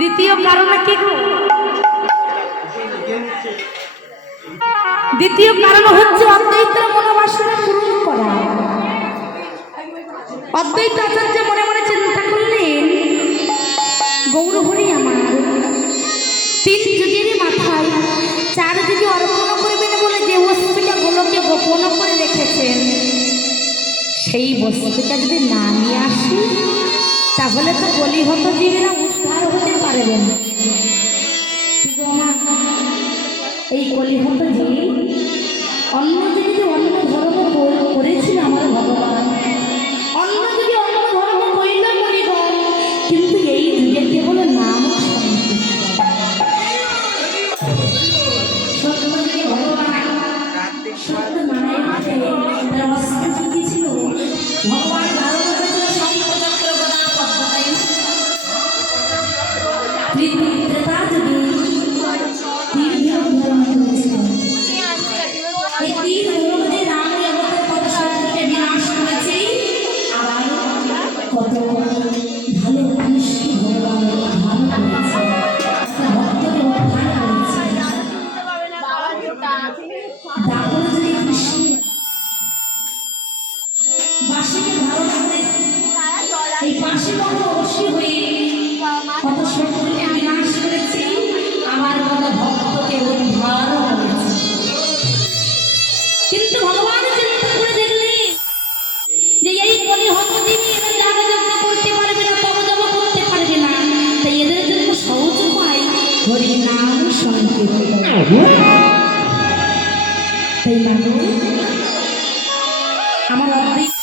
দ্বিতীয় কারণ কি গো? দ্বিতীয় কারণ হচ্ছে অদ্বৈতের মনোবাসনা পূরণ করা। অদ্বৈত আচার্য মনে মনে চিন্তা করলেন, গৌরহরি আমার তিন যুগের মাথায় চার যুগে অর্পণ করবেন বলে যে বস্তুটা গোলকে গোপন করে রেখেছেন, সেই বস্তুটা যদি না নিয়ে আসি তাহলে তো বলিহত জীবেরা উদ্ধার হতে পারবে না। এই কলিহত জীব অন্য যুগে অন্য ধর্ম করেছিল আমার ভগবান, অন্য যুগে অন্য ধর্ম করিল করিব, কিন্তু এই যুগে কেবল নাম সত্য যুগে ভগবান সত্য নামের মাঝে তার অস্তিত্ব ছিল। ভগবান এই পাশে কত অবশ্যই হয়ে কত শত্রুকে বিনাশ করেছি, আমার কত ভক্তকে উদ্ধার করেছি। কিন্তু ভগবান চিন্তা করে দেখলেন যে এই কলিহত জীবী এরা যাগযজ্ঞ করতে পারবে না, তপজপ করতে পারবে না, তাই এদের জন্য সহজ উপায় হরি নাম সংকীর্তন। তাই আমার অদ্বৈত